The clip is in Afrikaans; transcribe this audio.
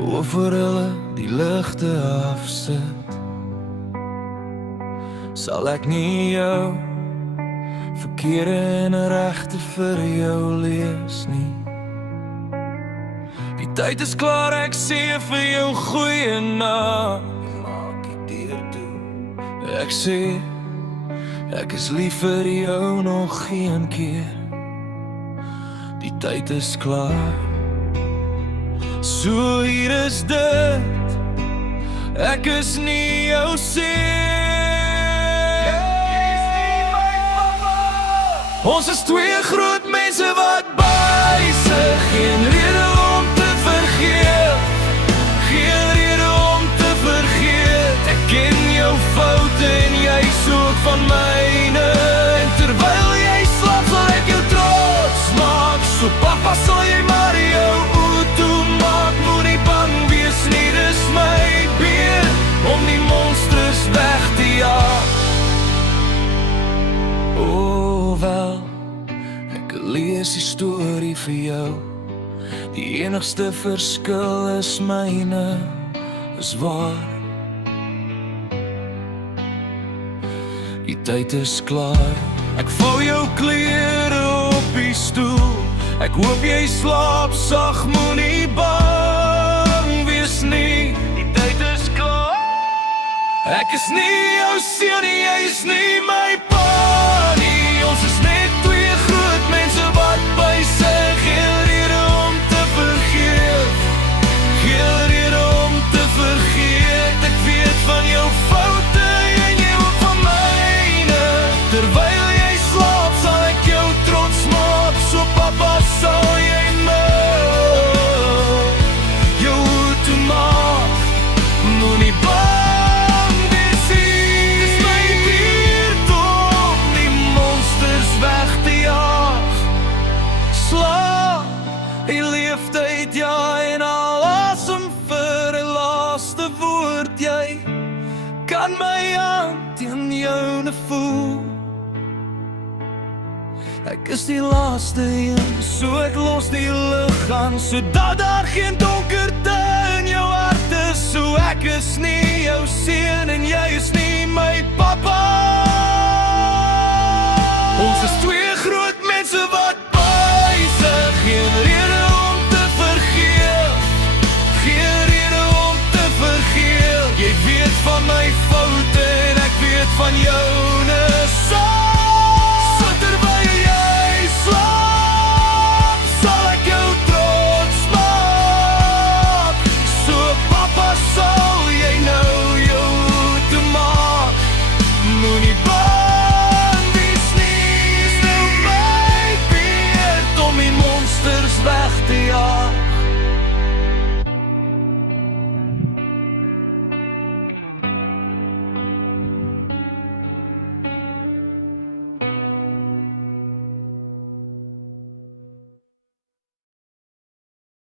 oor hulle die ligte afsit, sal ek nie jou verkeerde en regte vir jou lees nie. Die tyd is klaar, ek sê vir jou goeie nag. Maak die deur toe. Ek sê, ek is lief vir jou nog geen keer. Die tyd is klaar. So hier is dit, ek is nie jou seun. Ons is twee groot mense wat buisig, geen rede om te vergeet, geen rede om te vergeet. Ek ken jou foute en jy soek van myne, en terwyl jy slaap sal ek jou trots maak. So papa sal jy maar jou oë toemaak, moenie bang wees nie, dis my beurt om die monsters weg te jaag. Wel, ek lees die storie vir jou. Die enigste verskil is myne is waar. Die tyd is klaar. Ek vou jou klere op die stoel. Ek hoop jy slaap sag, moenie bang wees nie. Die tyd is klaar. Ek is nie jou seun nie, jy is nie my pa nie. Ons is net twee groot mense wat buisig, geen rede om te vergeet, geen rede om te vergeet. Ek weet van jou foute en jy ook van myne. Terwyl jy slaap sal ek jou trots maak, so papa sal jy my jou toe maak, moenie bang wees nie. Dis my beurt om die monsters weg te jaag. Slaap, die leeftyd ja, en al asem vir die laaste woord. Jy kan my hand teen joune voel. Ek is die laaste een, so ek los die lig aan, sodat daar geen donkerte in jou hart is. So ek is nie jou seun en jy is nie my papa